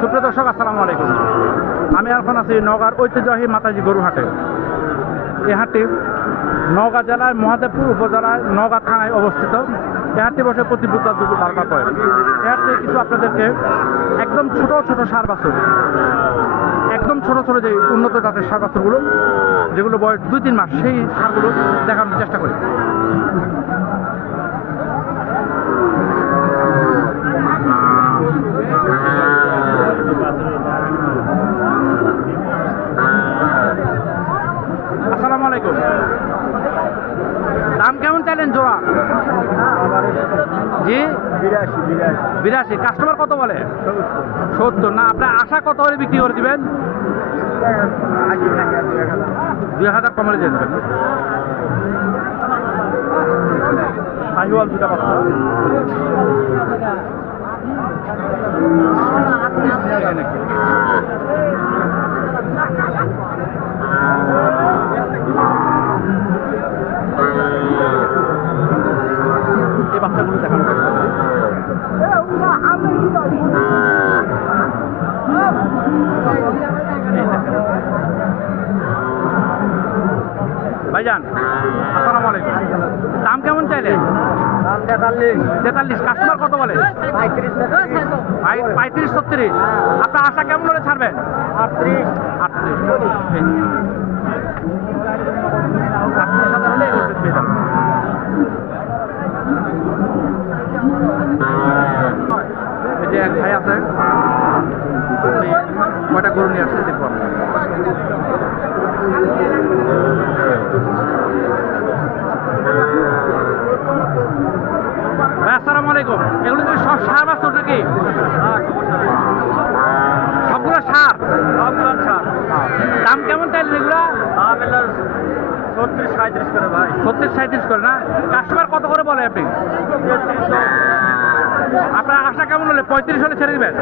সুপ্রিয় দর্শক, আসসালামু আলাইকুম। আমি এখন আছি নওগাঁর ঐতিহ্যবাহী মাতাজি গরু হাটে এই হাটটি নওগাঁ জেলার মহাদেবপুর উপজেলার নওগাঁ থানায় অবস্থিত। এই হাটটি বসে প্রতি বুধবার দুপুর বারোটার পরে। এই হাটটি কিছু আপনাদেরকে একদম ছোট ছোট সার বাছুর একদম ছোট ছোট যে উন্নত জাতের সার বাছুরগুলো যেগুলো বয়স দুই, তিন মাস, সেই সারগুলো দেখানোর চেষ্টা করি। দাম কেমন চাইলেন জোড়া? জি? বিরাশি কাস্টমার কত বলে? সত্তর। না আপনার আশা কত হলে বিক্রি করে দিবেন? দুই হাজার কমলে দিয়ে দেবেন। শাহিওয়াল দুটা নাকি? ভাইজান আসসালামু আলাইকুম। দাম কেমন চাইলেন? তেতাল্লিশ। তেতাল্লিশ। কাস্টমার কত বলে? পঁয়ত্রিশ ছত্রিশ। আপনার আশা কেমন বলে ছাড়বেন? আটত্রিশ। আটত্রিশ। আসসালামু আলাইকুম। এগুলো কি সব সার বাছুর নাকি? সবগুলো সার? দাম কেমন চাইলেন এগুলো? দাম এলো ছত্রিশ সাঁত্রিশ করে ভাই ছত্রিশ সাঁত্রিশ করে না? কাস্টমার কত করে বলে আপনি? আপনার আশা কেমন হলে পঁয়ত্রিশ হলে ছেড়ে দিবেন।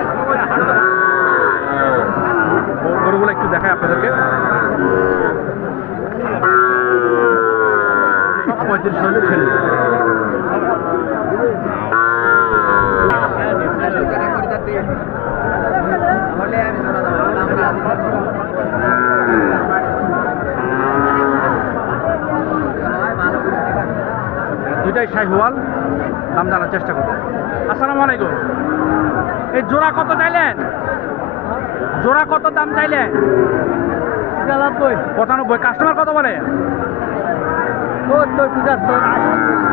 গরু- গরুগুলো একটু দেখায় আপনাদেরকে। পঁয়ত্রিশ হলে ছেড়ে দিবেন। দুইটাই শাহিওয়াল দাম জানার চেষ্টা করব। আসসালামু আলাইকুম। এই জোড়া কত চাইলেন? জোড়া কত দাম চাইলেন? পঁচানব্বই। কাস্টমার কত বলে?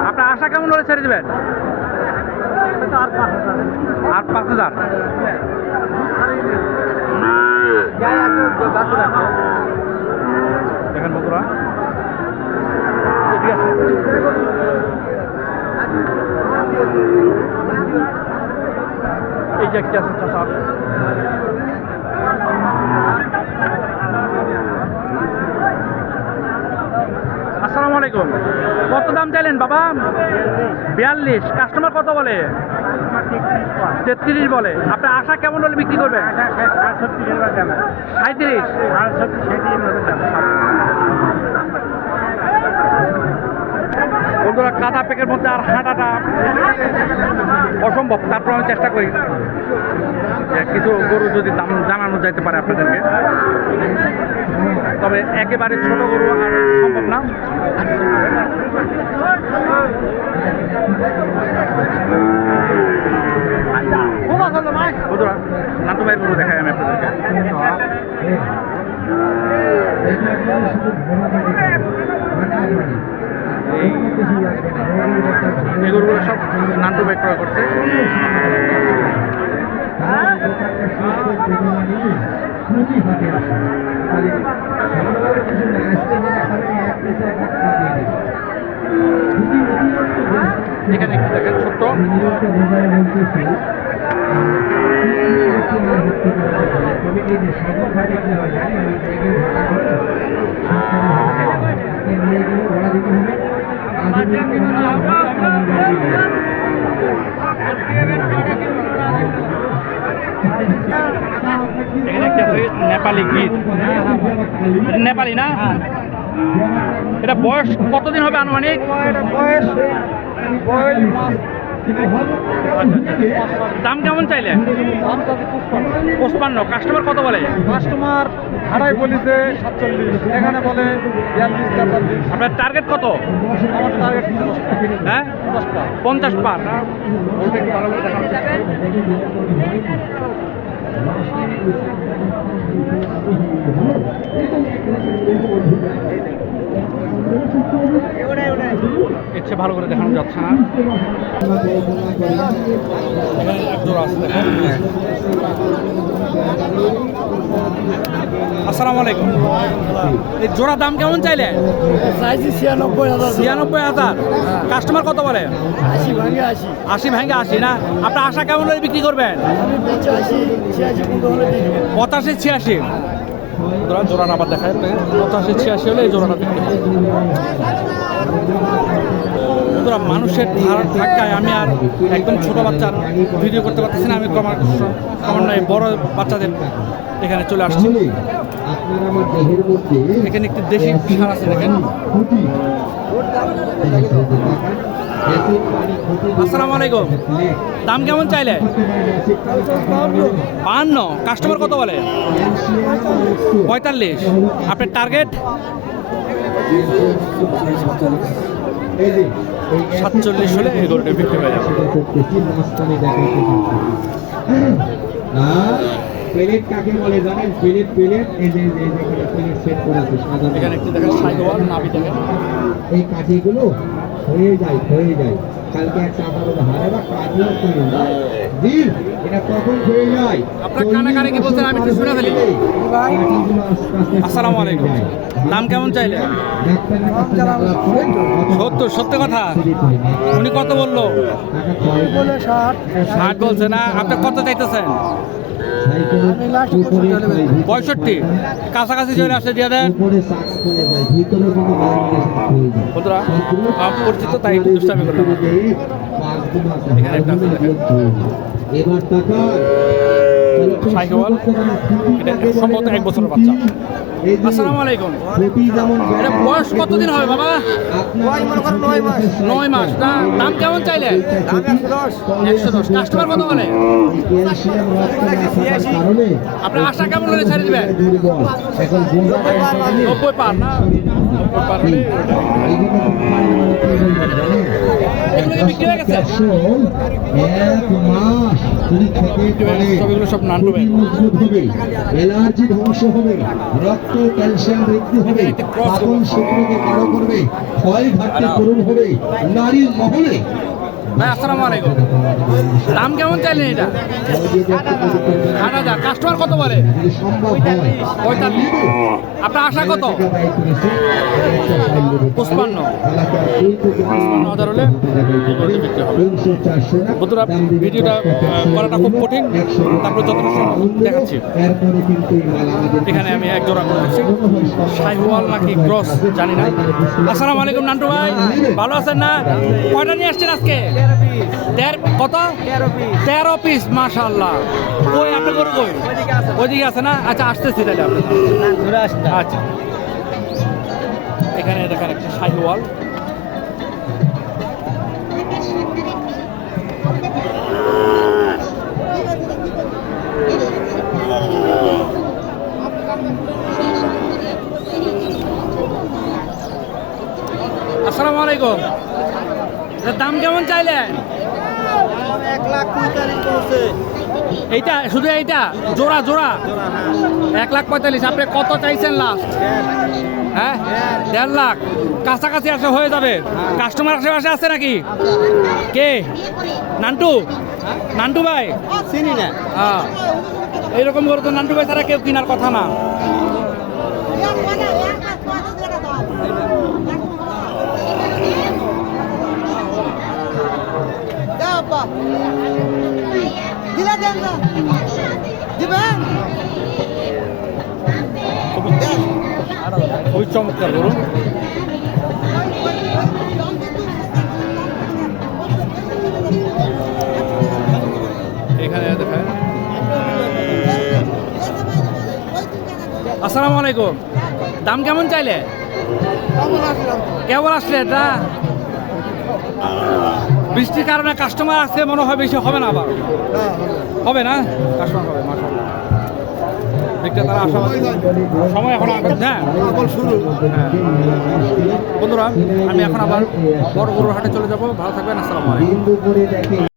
আপনার আশা কেমন হলে ছেড়ে দেবেন? আর পাঁচ হাজার। দেখেন বন্ধুরা। ঠিক আছে। এই যে একটি আছে চাষা আসসালামু আলাইকুম। কত দাম চাইলেন বাবা? বিয়াল্লিশ। কাস্টমার কত বলে? তেত্রিশ বলে। আপনার আশা কেমন হলে বিক্রি করবেন? সাঁত্রিশ বন্ধুরা কাদা পেকের মধ্যে আর হাঁটাটা অসম্ভব। তারপর আমি চেষ্টা করি। কিছু গরু যদি দাম জানানো যাইতে পারে আপনাদেরকে। তবে একেবারে ছোট গরু আর সম্ভব না। বন্ধুরা দেখাই আমি সব নাটু ভাই ক্রয় করছে এখানে একটু দেখেন ছোট্ট। এখানে একটা নেপালি গীত। এটা নেপালি না? এটা বয়স কতদিন হবে আনুমানিক? বয়স দাম কেমন চাইলে? পঁচপান্ন। কাস্টমার কত বলে? কাস্টমার ভাড়াই বলিছে সাতচল্লিশ। এখানে বলে বিয়াল্লিশ তেতাল্লিশ। আপনার টার্গেট কত? আমার টার্গেট হ্যাঁ? পঞ্চাশ পার। না ওইটা একটু ভালো করে দেখানোর চেষ্টা করুন। এর চেয়ে ভালো করে দেখানো যাচ্ছে না। আসসালামু আলাইকুম। এই জোড়া দাম কেমন চাইলে? চাইছি ছিয়ানব্বই হাজার। ছিয়ানব্বই হাজার। কাস্টমার কত বলে? আশি ভাঙে আশি। আশি ভেঙে আশি না? আপনার আশা কেমন হলে বিক্রি করবেন? পঁচাশি ছিয়াশি পঁচাশি ছিয়াশি। জোড়া জোড়াটা আবার দেখায়। পঁচাশি, ছিয়াশি হলে এই জোড়াটা বিক্রি হবে বন্ধুরা মানুষের থাকায় আমি আর একদম ছোট বাচ্চার ভিডিও করতে পারতেছি না, আমি কমার ক্রমান্বয়ে বড় বাচ্চাদের এখানে চলে আসছি। এখানে একটি দেশি সার আছে, দেখেন। আসসালামু আলাইকুম। দাম কেমন চাইলে? বাহান্ন। কাস্টমার কত বলে? পঁয়তাল্লিশ। আপনার টার্গেট সাতচল্লিশ হলে এই গরুটা বিক্রি হয়ে যাবে। প্লেট কাকে বলে জানেন? প্লেট প্লেট এই যে এখানে প্লেট সেট করা আছে সাদা এখানে একটি দেখেন সাইকেল নাবি দেখেন। এই কাঠিগুলো হয়ে যায় হয়ে যায় কালকে একটা হারে বা হয়ে যায় জি এটা কখন হয়ে যায় আপনার কানে কানে কি বলছেন? আমি একটু শুনে ফেলি। আসসালামু আলাইকুম। দাম কেমন চাইলে? সত্তর সত্য কথা উনি কত বলল বলে ষাট ষাট বলছে না আপনি কত চাইতেছেন পঁয়ষট্টি। কাছাকাছি চলে আসছে দিয়ে দেন। পরিচিত তাই দুষ্টামি করলাম। এবার টাকা সাইকেল এটা সম্ভবত এক বছরের বাচ্চা। আসসালামু আলাইকুম। এটা বয়স কতদিন হবে বাবা? নয় মাস। না দাম কেমন চাইলে? একশো দশ। কাস্টমার কত বলে? আপনার আশা কেমন হলে ছেড়ে দিবেন? নব্বই পার না? নব্বই পার এক মাস যদি খেতে পারে সব নান্টু মজবুত হবে এলার্জি ধ্বংস হবে রক্ত ক্যালসিয়াম বৃদ্ধি হবে করবে ক্ষয় ঘাটতি পূরণ হবে নারীর মহলে ভাই দাম কেমন চাইলেন এটা? আট হাজার কাস্টমার কত বলে? পঁয়তাল্লিশ। আপনার আশা কত? পঁচপান্ন। হাজার হলে ভিডিওটা, খুব কঠিন। এখানে আমি নাকি ক্রস? আসসালামু আলাইকুম নান্টু ভাই। ভালো আছেন না? কয়টা নিয়ে আসছেন আজকে? কত? তেরো পিস মাশাল্লাহ কই গরু কই? ওইদিকে আছে। না? আচ্ছা আসতেছি তাহলে আপনি আচ্ছা। এখানে দেখেন একটা শাহিওয়াল। আসসালামু আলাইকুম। দাম কেমন চাইলেন এক লাখ পঁয়তাল্লিশ এইটা শুধু এইটা? জোড়া জোড়া? এক লাখ পঁয়তাল্লিশ। আপনি কত চাইছেন লাস্ট হ্যাঁ? দেড় লাখ। কাছাকাছি আসে হয়ে যাবে। কাস্টমার আশেপাশে আছে নাকি? কে? নান্টু? নান্টু ভাই? চিনি না। হ্যাঁ এইরকম করে তো নান্টু ভাই তারা কেউ কেনার কথা না। দিলে দেন না দিবেন খুবই চমৎকার করুন এখানে দেখায় আসসালামু আলাইকুম দাম কেমন চাইলে? কেমন আসলে এটা বৃষ্টির কারণে কাস্টমার আছে মনে হয় বেশি হবে না আবার। হবে না? কাস্টমার হবে মাশাআল্লাহ। বিক্রেতারা আশাবাদী সময় এখন হ্যাঁ। শুরু। বন্ধুরা আমি এখন আবার বড় গরুর হাটে চলে যাব। ভালো থাকবেন আসসালামু আলাইকুম।